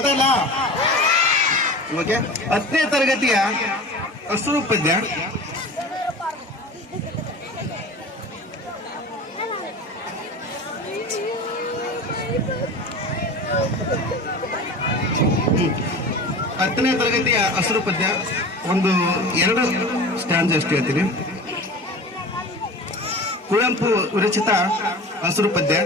ಅದಲ್ಲ? ಓಕೆ, ಹತ್ತನೇ ತರಗತಿಯ ಅಶ್ರು ಪದ್ಯ ಹತ್ತನೇ ತರಗತಿಯ ಹಸಿರು ಪದ್ಯ ಒಂದು, ಎರಡು ಸ್ಟ್ಯಾಂಡ್ ಅಷ್ಟು ಹೇಳ್ತೀನಿ. ಕುವೆಂಪು ವಿರಚಿತ ಹಸಿರು ಪದ್ಯ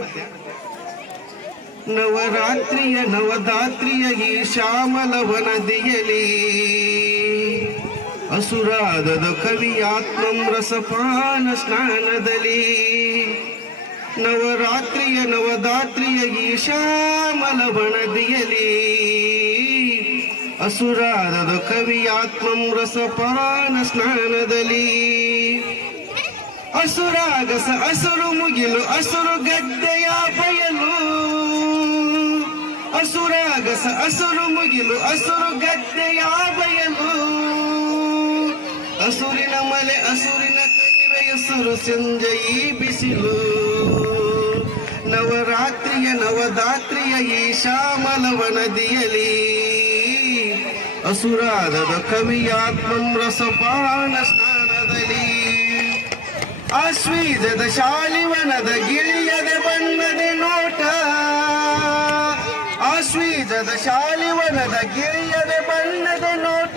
ನವರಾತ್ರಿಯ ನವದಾತ್ರಿಯ ಈ ಶ್ಯಾಮಲವ ನದಿಯಲಿ ಅಸುರಾದದ ಕವಿಯಾತ್ಮಂ ರಸಪಾನ ಸ್ನಾನದಲ್ಲಿ. ನವರಾತ್ರಿಯ ನವದಾತ್ರಿಯ ಈ ಶ್ಯಾಮಲವ ನದಿಯಲಿ ಅಸುರಾದದ ಕವಿಯಾತ್ಮಂ ರಸಪಾನ ಸ್ನಾನದಲ್ಲಿ. ಅಸುರಾಗಸ, ಅಸುರು ಮುಗಿಲು, ಅಸುರು ಗದ್ದೆಯ ಅಸುರಾಗಸ ಅಸುರು ಮುಗಿಲು ಅಸುರು ಗದ್ದೆಯ ಬಯಲು ಅಸುರಿನ ಮಲೆ ಅಸುರಿನ ಕಣಿವೆ ಸಂಜೆ ಈ ಬಿಸಿಲು. ನವರಾತ್ರಿಯ ನವದಾತ್ರಿಯ ಈ ಶ್ಯಾಮಲವ ನದಿಯಲಿ. ಅಸುರಾದದ ಕವಿಯಾತ್ಮಂ ರಸಪಾನ ಸ್ನಾನದಲ್ಲಿ. ಆಶ್ವೀಜದ ಶಾಲಿವನದ ಗಿಳಿಯದ ಸಮಾಜದ ಶಾಲಿವನದ ಗಿರಿಯದ ಬಣ್ಣದ ನೋಟ.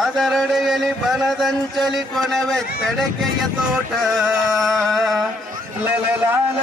ಅದರಡೆಯಲ್ಲಿ ಬಲದಂಚಲಿ ಕೊಣವೆತ್ತಡಕೆಯ ತೋಟ. ಲಲ ಲಾಲ